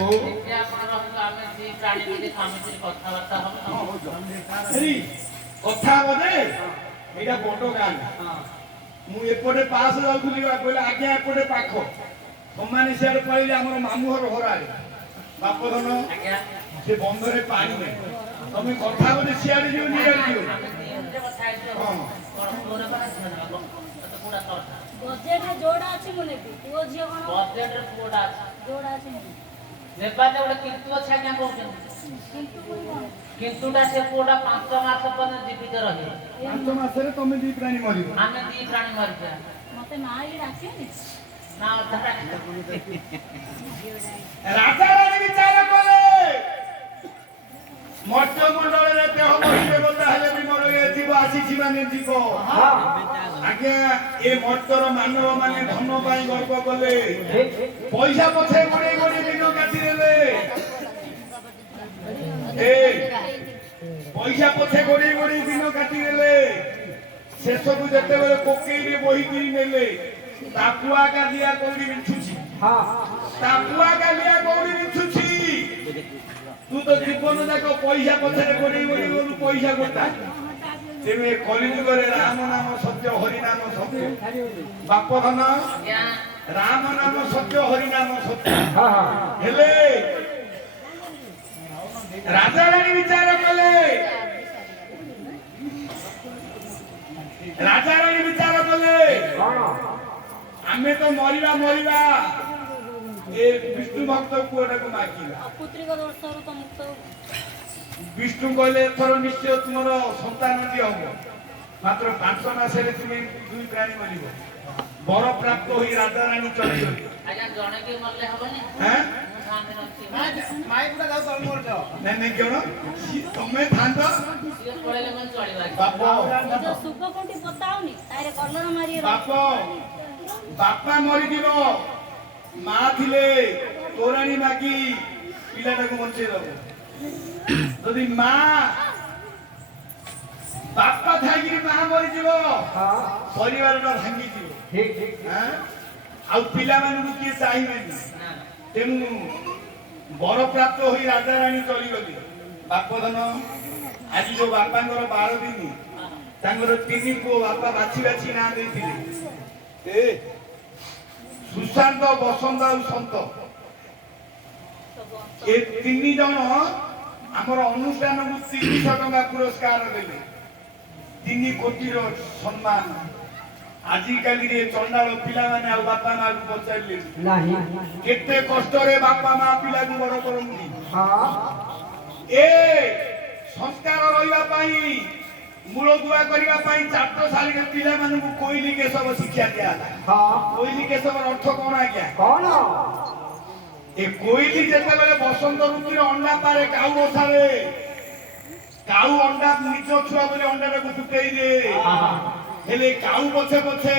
ଓ ଟିକେ ଆପଣ ରହନ୍ତୁ ଆମେ ଦି ପ୍ରାଣୀ ମିଶି ସ୍ୱାମୀ କଥାବାର୍ତ୍ତା ହବ କଥା ବୋଧେ ଏଇଟା ବଡ ଗାଁ ମୁଁ ଏପଟେ ପାସ୍ ଯାଉଥିଲି କହିଲେ ଆଜ୍ଞା ଏପଟେ ପାଖ ସମାନେ ସିଆଡେ ପଳେଇଲେ ଆମର ମାମୁଁ ଘର ହରାରେ ବାପ ଧନ ଆଜ୍ଞା ସେ ବନ୍ଧରେ ପାଣି ନାହିଁ ତମେ କଥା ବୋଧେ ସିଆଡେ ଯିବ ନିଆଡେ ଯିବ ଆମେ ତିନିରେ କଥା ହେଇଛୁ ହଁ ତୋର ବାବା ଝିଅ ନେବା ତ ପୁରା ତରଟା ବଜେଟରେ ଯୋଉଟା ଅଛି ମୁଁ ନେବି ପୁଅ ଝିଅ କଣ ବଜେଟରେ ପୁଅଟା ଅଛି ଯୋଉଟା ଅଛି ନେବି ନେବାରେ ଗୋଟେ କିନ୍ତୁ ଅଛି ଆଜ୍ଞା କହୁଛନ୍ତି କିନ୍ତୁ ପୁଣି କଣ କିନ୍ତୁଟା ସେ ପୁଅଟା 5 ମାସ ପର୍ଯ୍ୟନ୍ତ ଜୀବିତ ରହିବ 5 ମାସରେ ତମେ ଦି ପ୍ରାଣୀ ମରିବ ଆମେ ଦି ପ୍ରାଣୀ ମରିଯିବା ମତେ ମା ହେଇକି ଡାକିବନି ନା ଅଧା ରାଜା ରାଣୀ ବିଚାର କଲେ ମର୍ତ୍ତ୍ୟ ମଣ୍ଡଳରେ ଦେହ ମରିବେ ବୋଲେ ହେଲେ ବି ମରିବେ ଯିବ ଆସିଛି ମାନେ ଯିବ ଆଜ୍ଞା ଏ ମର୍ତ୍ତ୍ୟର ମାନବ ମାନେ ଧନ ପାଇଁ ଗର୍ବ କଲେ ପଇସା ପଛେ ଗୋଡେଇ ଗୋଡେଇ ଦିନ କାଟିଦେଲେ ପଇସା ପଛେ ଗୋଡେଇ ଗୋଡେଇ ଦିନ କାଟିଦେଲେ ଶେଷକୁ ଯେତେବେଳେ ପକେଇରେ ବୋହିକିରି ନେଲେ ତା ପୁଆ କାଲିଆ କଉଡ଼ି ବିଛୁଛି ତା ପୁଆ କାଲିଆ କଉଡ଼ି ବିଛୁଛି ତୁ ତ ଜୀବନ ଯାକ ପଇସା ପଛରେ ଗୋଡେଇ ଗୋଡେଇ ଗଲୁ ପଇସା ଗୋଟା ତେବେ କଳିଯୁଗରେ ରାମ ନାମ ସତ୍ୟ ହରି ନାମ ସତ୍ୟ ବାପ ଧନ ରାମ ନାମ ସତ୍ୟ ହରି ନାମ ସତ୍ୟ ହେଲେ ରାଜା ରାଣୀ ବିଚାର କଲେ ରାଜା ରାଣୀ ବିଚାର କଲେ ଆମେ ତ ମରିବା ମରିବା ଏ ବିଷ୍ଣୁ ଭକ୍ତ ପୁଅଟାକୁ ମାଗିବା ଅପୁତ୍ରିକ ଦୋଷରୁ ତ ମୁକ୍ତ ବିଷ୍ଣୁ କହିଲେ ଏଥର ନିଶ୍ଚୟ ତୁମର ସନ୍ତାନଟି ହବ ମାତ୍ର 5 ମାସରେ ତୁମେ 2 ପ୍ରାଣୀ ମରିବ ବର ପ୍ରାପ୍ତ ହୋଇ ରାଜା ରାଣୀ ଚଳିଗଲେ ଆଜ୍ଞା ଜଣେ କି ମରଲେ ହବନି হ্যাঁ ଶାନ୍ତି ଅଛି ମାଇକୁଟା ଯାଉ ତଳେ ମୋର ଯାଅ ନାଇଁ ନାଇଁ କେଣ ତମେ ଥାନ୍ତ ସିଏ ପଳେଇଲେ ମାନେ ଚଳିବ ଆଜ୍ଞା ବାପ ଯୋଉ ଶୁଭ କୋଉଠି ପତାଉନି ତାରେ କଲର ମାରି ବାପ ବାପା ମରିଯିବ ମା ଥିଲେ ତୋରାଣୀ ମାଗି ପିଲାଟାକୁ ବଞ୍ଚେଇ ଦବ ଯଦି ମା ବାପା ଥାଇକିରି ମା ମରିଯିବ ପରିବାରଟା ଭାଙ୍ଗିଯିବ ଆଉ ପିଲାମାନଙ୍କୁ କିଏ ଚାହିଁବେନି ତେଣୁ ବର ପ୍ରାପ୍ତ ହୋଇ ରାଜା ରାଣୀ ଚଳିଗଲେ ବାପ ଧନ ଆଜି ଯୋଉ ବାପାଙ୍କର 12 ଦିନ ତାଙ୍କର 3 ପୁଅ ବାପା ବାଛି ବାଛି ନାଁ ଦେଇଥିଲେ ସୁଶାନ୍ତ ବସନ୍ତ ଆଉ ସନ୍ତ ଏ 3 ଜଣ ଆମର ଅନୁଷ୍ଠାନକୁ 300 ଟଙ୍କା ପୁରସ୍କାର ଦେଲେ 3 କୋଟିର ସମ୍ମାନ ଆଜିକାଲିରେ ଚଣ୍ଡାଳ ପିଲାମାନେ ଆଉ ବାପା ମାଆକୁ ପଚାରିଲେ କେତେ କଷ୍ଟରେ ବାପା ମା ପିଲାକୁ ବଡ କରନ୍ତି ଏ ସଂସ୍କାର ରହିବା ପାଇଁ ମୂଳଦୁଆ କରିବା ପାଇଁ ଚାଟଶାଳୀରେ ପିଲାମାନଙ୍କୁ କୋଇଲି କେଶବ ଶିକ୍ଷା ଦିଆହେଲା କୋଇଲି କେଶବର ଅର୍ଥ କଣ ଆଜ୍ଞା ଏ କୋଇଲି ଯେତେବେଳେ ବସନ୍ତ ଋତୁରେ ଅଣ୍ଡା ପାରେ କାଉ ବସାରେ କାଉ ଅଣ୍ଡା ନିଜ ଛୁଆ ବୋଲି ଅଣ୍ଡାଟାକୁ ଫୁଟେଇ ଦିଏ ହେଲେ କାଉ ପଛେ ପଛେ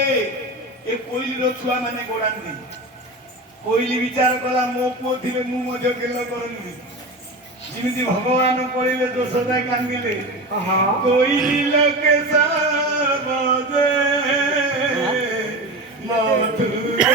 ଏ କୋଇଲିର ଛୁଆ ମାନେ ଗୋଡାନ୍ତି କୋଇଲି ବିଚାର କଲା ମୋ ପୁଅ ଥିଲେ ମୁଁ ମଧ୍ୟ ଗେଲ କରନ୍ତି ଯେମିତି ଭଗବାନ କହିଲେ ଦୋଷଟା କାନ୍ଦିଲେ କୋଇଲି ଲୋକେ ସବଜେ ମଧୁରା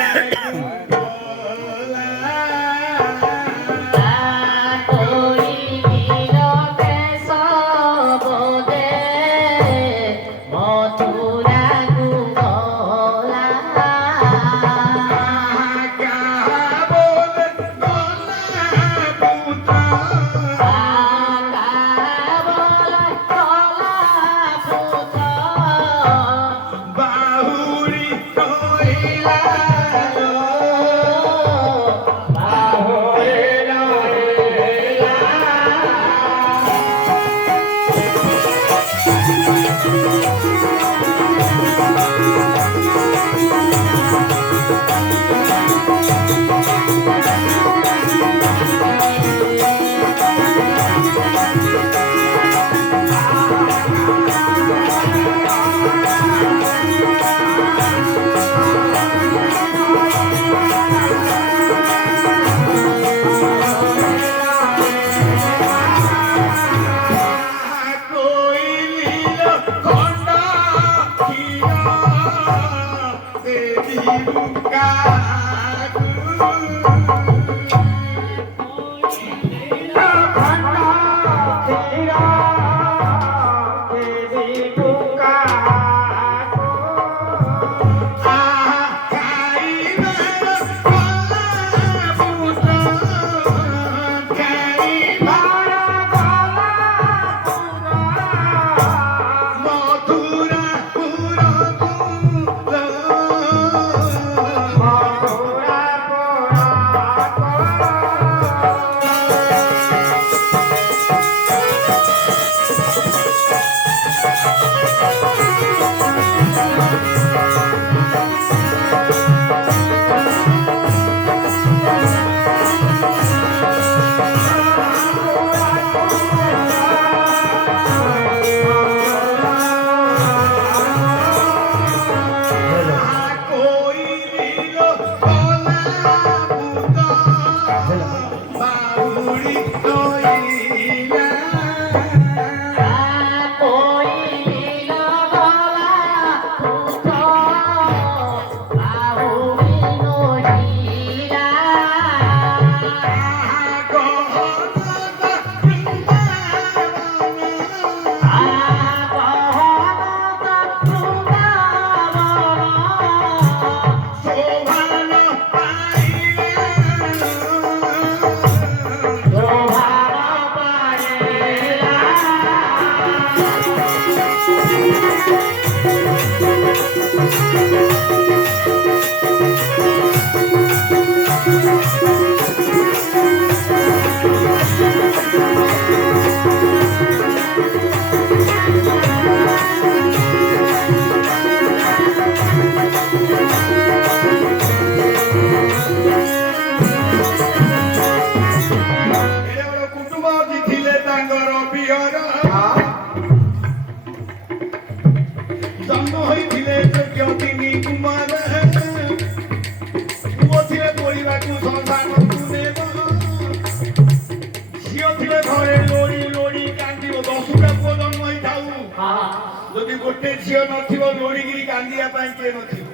যদি গোটে ঝিও নথিব লোড়িগিরি কান্দিয়া পাই কে নথিব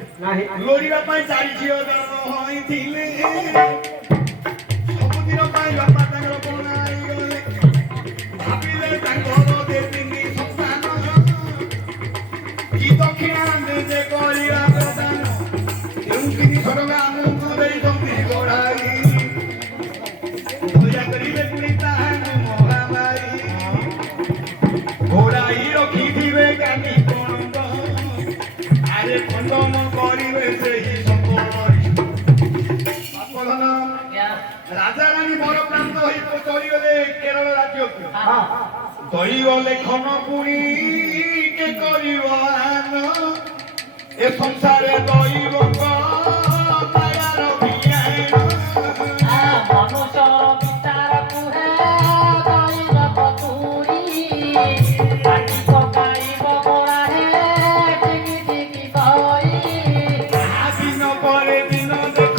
লোড়িবা পাই চারি ঝিও জন্ম হইଥିଲେ ସବୁଦିନ ପାଇଁ ବାପା ତାଙ୍କର ବଣାଇ ଗଲେ ଭାବିଲେ ତାଙ୍କର ଦେବିନି ସନ୍ତାନ କି ଦକ୍ଷିଣା ଦେବେ କରିବା ପ୍ରଦାନ କେଉଁ ଜିନିଷର ଆମକୁ ଦେଇଛନ୍ତି ଗଢ଼ାଇ ଦୟା କରିବେ ପୁଣି ତାହାକୁ ମହାମାରୀ ଘୋଡ଼ାଇ ରଖିଥିବେ କାନି କଣ ଆରେ ଖଣ୍ଡନ କରିବେ ସେହି ସମ୍ପରି ବାପଧନ রাজা রানী বড় প্রান্ত হয়ে চলিগলে কেরল রাজ্যকে দইগলে খনপুরী কে করিব আন এ সংসারে দইব মায়ার বিয়ান মনুষ্য বিচার কুহে দইব কতুরি পাটি পকাইব গোড়াহে টিকি টিকি কই দিন পরে দিন দেখ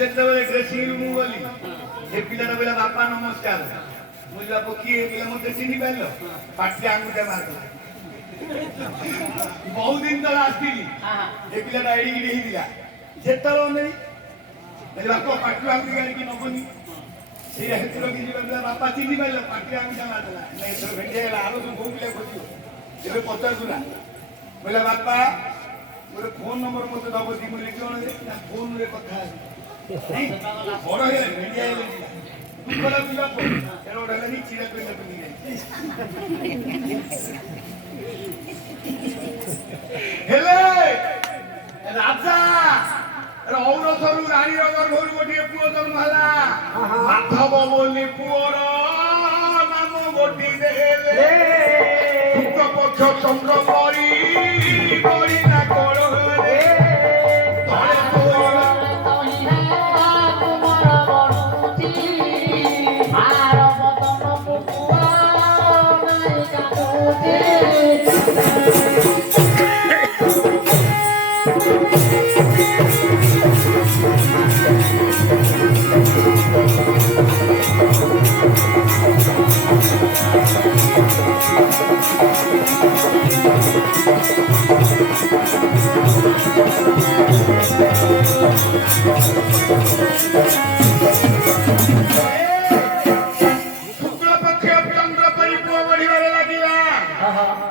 ଯେତେବେଳେ ଡ୍ରେସିଂ ରୁମ୍ ଗଲି ଏ ପିଲାଟା କହିଲା ବାପା ନମସ୍କାର ମୁଁ ବାପ କିଏ ପିଲା ମତେ ଚିହ୍ନି ପାରିଲ ପାଟିରେ ଆଙ୍ଗୁଠା ମାରିଦେଲା ବହୁତ ଦିନ ତଳେ ଆସିଥିଲି ଏ ପିଲାଟା ଏଡିକି ହେଇଥିଲା ଯେତେବେଳେ ନେଇ ବାପ ପାଟିରୁ ଆଙ୍ଗୁଠି କାଢିକି ନବନି ସେଇଟା ହେତୁ ରଖିଛି ବାପା ଚିହ୍ନି ପାରିଲ ପାଟିରେ ଆଙ୍ଗୁଠା ମାରିଦେଲା ଏଥର ଭେଣ୍ଡି ହେଇଗଲା ଆର ସବୁ କୋଉ ପିଲା ଖୋଜିବ ଏବେ ପଚାରୁଥିଲା କହିଲା ବାପା ଗୋଟେ ଫୋନ ନମ୍ବର ମତେ ଦବ ଦି ମୁଁ ଲିଖିବ ନା ଫୋନରେ କଥା ହେବି ବଡ ହେଲେ ଭେଣ୍ଡିଆ ହେଲେ ଦୁଃଖ ଲାଗୁଛି ବାପ ଏର ଗୋଟେ ହେଲାନି ଚିରା ପିଲା ପିନ୍ଧି ହେଲେ ରାଜା ଔରସରୁ ରାଣୀର ଗର୍ଭରୁ ଗୋଟିଏ ପୁଅ ଜନ୍ମ ହେଲା ମାଧବ ବୋଲି ପୁଅର ନାମ ଗୋଟି ଦେଲେ ଶୁକ୍ଳ ପକ୍ଷ ଚନ୍ଦ୍ର ପରି କରିନା କଳରେ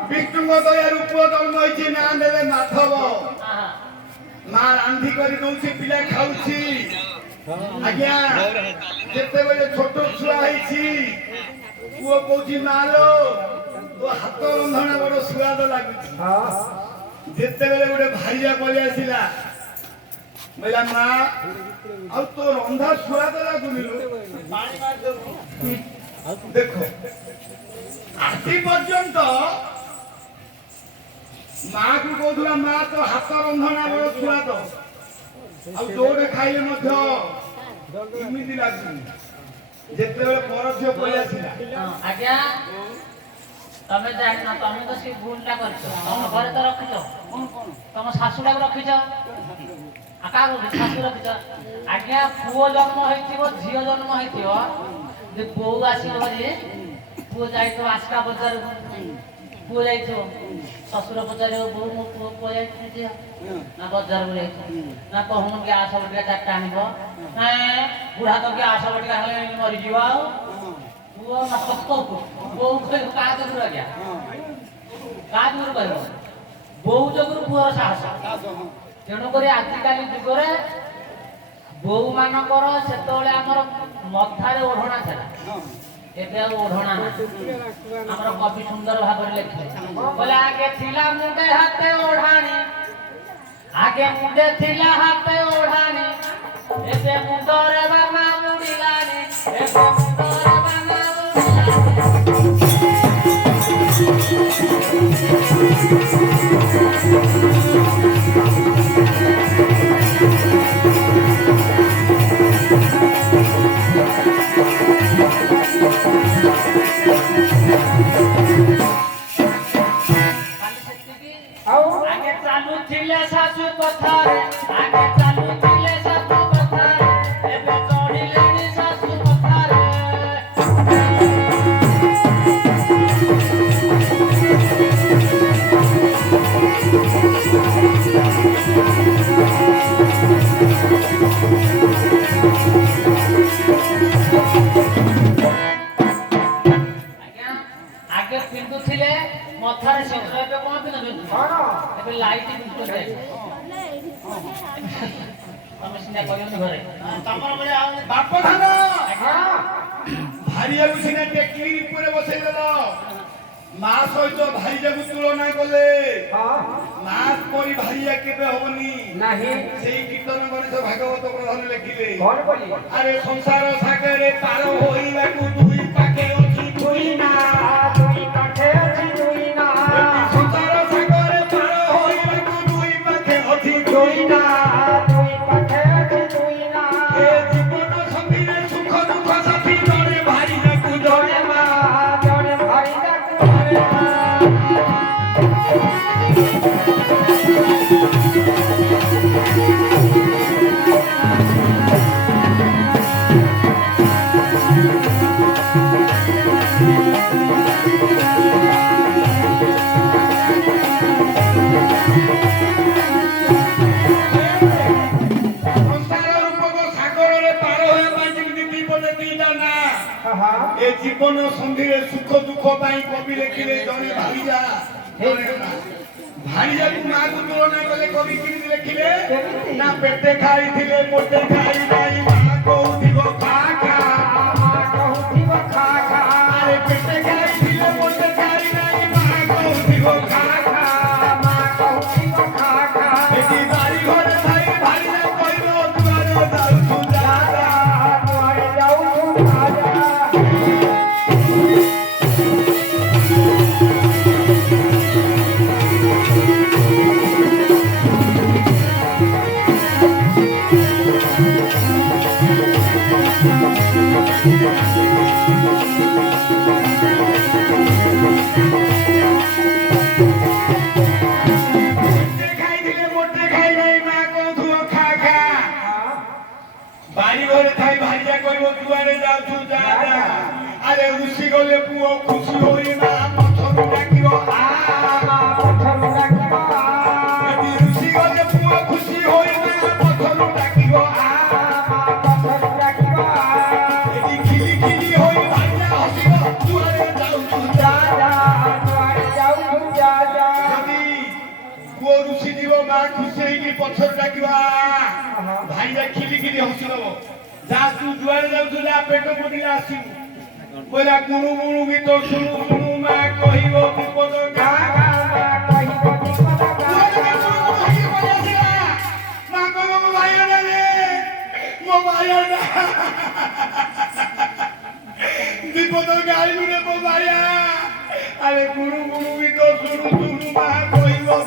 ବିଷ୍ଣୁଙ୍କ ଦୟାରୁ ପୁଅ ଜନ୍ମ ହେଇଛି ନା ଦେଲେ ମାଧବ ମା ରାନ୍ଧି କରି ଦଉଛି ପିଲା ଖାଉଛି ଆଜ୍ଞା ଯେତେବେଳେ ଛୋଟ ଛୁଆ ହେଇଛି ପୁଅ କହୁଛି ମାଲୋ ତୋ ହାତ ରନ୍ଧଣା ବଡ ସୁଆଦ ଲାଗୁଛି ଯେତେବେଳେ ଗୋଟେ ଭାଇଆ ପଳେଇ ଆସିଲା କହିଲା ମା ଆଉ ତୋ ରନ୍ଧା ସୁଆଦ ଲାଗୁନି ଦେଖ ଆଜି ପର୍ଯ୍ୟନ୍ତ ମାଆ କୁ କହୁଥିଲା ମା ତ ହାତ ରନ୍ଧଣା ବଳ ଛୁଆ ତ ଆଉ ଯୋଉଟେ ଖାଇଲେ ମଧ୍ୟ ଏମିତି ଲାଗୁନି ଯେତେବେଳେ ପର ଝିଅ ପଳେଇ ଆସିଲା ଆଜ୍ଞା ତମେ ଜାଣିନ ତମେ ତ ସେ ଭୁଲଟା କରିଛ ତମ ଘରେ ତ ରଖିଛ ତମ ଶାଶୁଟାକୁ ରଖିଛ କାହାକୁ ଶାଶୁ ରଖିଛ ଆଜ୍ଞା ପୁଅ ଜନ୍ମ ହେଇଥିବ ଝିଅ ଜନ୍ମ ହେଇଥିବ ଯେ ବୋଉ ଆସିବ ବୋଲି ପୁଅ ଯାଇଥିବ ଆସିକା ବଜାରକୁ ପୁଅ ଯାଇଥିବ ଶ୍ୱଶୁର ପଚାରିବ ବୋଉ ମୋ ପୁଅ ଯାଇଥିଲି ଝିଅ ନା ବଜାରକୁ ଯାଇଥିବ ନା କହୁନ ଗ୍ୟାସ ବଟିକା ଚାରିଟା ଆଣିବ ନା ବୁଢା ତ ଗ୍ୟାସ ବଟିକା ହେଲେ ମରିଯିବ ଆଉ ପୁଅ ବୋଉ କହିବ କାହା ଯୋଗୁରୁ ଆଜ୍ଞା କାହା ଯୋଗୁରୁ କହିବ ବୋଉ ଯୋଗୁରୁ ପୁଅର ସାହସ ତେଣୁକରି ଆଜିକାଲି ଯୁଗରେ ବୋଉ ମାନଙ୍କର ସେତେବେଳେ ଆମର ମଥାରେ ଓଢଣା ଥିଲା ଏବେ ଆଉ ଓଢଣା ନାହିଁ ଆମର କବି ସୁନ୍ଦର ଭାବରେ ଲେଖିଲେ କହିଲେ ଆଗେ ଥିଲା ମୁଣ୍ଡେ ହାତେ ଓଢାଣି ଆଗେ ମୁଣ୍ଡେ ଥିଲା ହାତେ ଓଢାଣି ଏବେ ମୁଣ୍ଡରେ ବାମା ମୁଡିଲାଣି ଏବେ ମୁଣ୍ଡରେ ବାମା आगे चालू थिले सासु कथारे आगे चालू थिले सासु कथारे एबे चढ़िलेनी सासु कथारे आज्ञा आगे पिंडु थिले मथारे सिंदूर पे कोन पिंडु ଏବେ ଲାଇଟ୍ ବିସ୍କୁଟ ଯାଏ ତମେ ସିନା କହିବନି ଘରେ ତମର ବଳେ ଆଉ ବାପ ଧାନ ଭାରିଆକୁ ସିନା ଟେକିରି ଉପରେ ବସେଇ ଦେଲ ମା ସହିତ ଭାରିଜାକୁ ତୁଳନା କଲେ ମା ପରି ଭାରିଆ କେବେ ହବନି ନାହିଁ ସେଇ କୀର୍ତ୍ତନ ଗଣେଶ ଭାଗବତ ପ୍ରଧାନ ଲେଖିଲେ କଣ ବୋଲି ଆରେ ସଂସାର ସାଗରେ ପାର ହୋଇବାକୁ ଦୁଇ ପାଖେ ଅଛି ଦୁଇ ନା ଦୁଇ ପାଖେ ଅଛି ଦୁଇ ନା ସଂସାର ସାଗରେ ପାର ହୋଇବାକୁ ଦୁଇ ପାଖେ ଅଛି ଦୁଇ ନା ଦୁଇ ପାଖେ ଅଛି ଦୁଇ ନା ଏ ଜୀବନ ସଙ୍ଗୀରେ ସୁଖ ଦୁଃଖ ସାଥୀ ଜଣେ ଭାରିଜାକୁ ଜଣେ ମା ଜଣେ ଭାଇ ଯାକୁ ଜଣେ ମା ଏ ଜୀବନ ସନ୍ଧିରେ ସୁଖ ଦୁଃଖ ପାଇଁ କବି ଲେଖିଲେ ଜଣେ ଭାରିଜା ଜଣେ ମା ଭାରିଜାକୁ ମାକୁ ତୁଳନା କଲେ କବି କେମିତି ଲେଖିଲେ ନା ପେଟେ ଖାଇଥିଲେ ମୋଟେ ଖାଇ ନାହିଁ ମା କହୁଥିବ ଖା ଖା ମା କହୁଥିବ ଖା ଖା ଆରେ ପେଟେ ଖାଇଥିଲେ ମୋଟେ ଖାଇ ନାହିଁ ମା କହୁଥିବ ଖା ଖା ମା କହୁଥିବ ଖା ଖା ଏଠି ବାରି ଘରେ ଥାଇ ଭାରିଜା କହିବ ଦୁଆର ଯାଉଛୁ ଯା ଯା ଦୁଆରେ ଯାଉଛୁ ରାଜା ଖାଇଥିଲେ ମୋଟେ ଖାଇ ନାହିଁ ମା କହୁଥିବ ଖା ଖା ବାରି ଘରେ ଥାଇ ଭାରିଜା କହିବ ଦୁଆରେ ଯାଉଛୁ ଯା ଯା ଆରେ ଋଷି ଗଲେ ପୁଅ ଖୁସି ହୋଇ ମା ପଛରୁ ଡାକିବ ଆ ପଛରୁ ଡାକିବ ଏଠି ଋଷି ଗଲେ ପୁଅ ଖୁସି ହୋଇ ମା ପଛରୁ ଡାକିବ ଆ ପଛରୁ ଡାକିବ ଏଠି ଖିଲି ଖିଲି ହୋଇ ଭାରିଜା ହସିବ ଦୁଆରେ ଯାଉଛୁ ଯା ଯା ଦୁଆରେ ଯାଉଛୁ ଯା ଯା ଯଦି ପୁଅ ଋଷି ଯିବ ମା ଖୁସି ହେଇକି ପଛରୁ ଡାକିବା ଭାଇଜା ଖିଲି ଖିଲି ହସିଦବ ଯା ତୁ ଯୁଆଡେ ଯାଉଛୁ ଯା ପେଟ ପୋଡ଼ିଲେ ଆସିବୁ କହିଲା ଗୁଣୁ ଗୁଣୁ ଗୀତ ଶୁଣୁ ଶୁଣୁ ମା କହିବ ବିପଦ ଗା ଗା କହିବ ବିପଦ ଗା ମା କହିବ ମୋ ଭାଇନା ରେ ମୋ ଭାଇନା ବିପଦ ଗାଇଲୁ ରେ ମୋ ଭାଇଆ ଆରେ ଗୁଣୁ ଗୁଣୁ ଗୀତ ଶୁଣୁ ଶୁଣୁ ମା କହିବ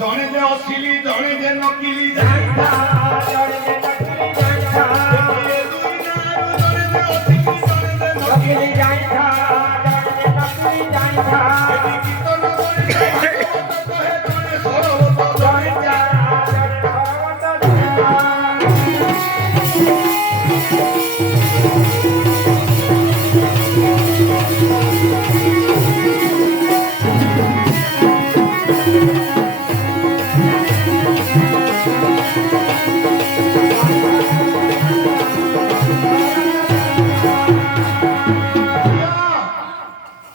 ଜଣେ ଯେ ଅସିଲି ଜଣେ ଯେ ନକିଲି ଜାଣିଥା ଜଣେ ଯେ ନକଲି ଜାଣିଥା ଏ ଦୁଇ ନାଁରୁ ଜଣେ ଯେ ଅସିଲି ଜଣେ ଯେ ନକିଲି ନକଲି ଜାଣିଥା ଜଣେ ଯେ ନକଲି ଜାଣିଥା ଏଠି କୀର୍ତ୍ତନ ଜଣେ ଯେ ଭାଗବତ କହେ ଜଣେ ସରବତ ଜଣେ ଜଣେ ଭଗବତ ଜାଣିଥା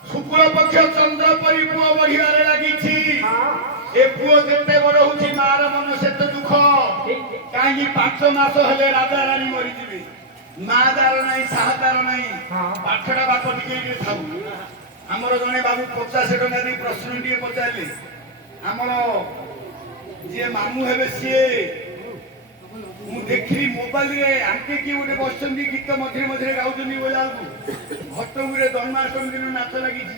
ଶୁକ୍ଳ ପକ୍ଷ ଚନ୍ଦ୍ର ପରି ପୁଅ ବଢିବାରେ ଲାଗିଛି ଏ ପୁଅ ଯେତେ ବଡ ହଉଛି ମାର ମନ ସେତେ ଦୁଃଖ କାହିଁକି 5 ମାସ ହେଲେ ରାଜା ରାଣୀ ମରିଯିବେ ମା ତାର ନାହିଁ ସାହା ତାର ନାହିଁ ପାଠଟା ବାପ ଟିକେ ଟିକେ ଥାଉ ଆମର ଜଣେ ବାବୁ 50 ଟଙ୍କା ଦେଇ ପ୍ରଶ୍ନ ଟିକେ ପଚାରିଲେ ଆମର ଯିଏ ମାମୁଁ ହେବେ ସିଏ ମୁଁ ଦେଖିଲି ମୋବାଇଲରେ ଆଙ୍କେ କିଏ ଗୋଟେ ବସିଛନ୍ତି ଗୀତ ମଝିରେ ମଝିରେ ଗାଉଛନ୍ତି ବୋଇଲା ବେଳକୁ ଘଟଗୁରେ ଜନ୍ମାଷ୍ଟମୀ ଦିନ ନାଚ ଲାଗିଛି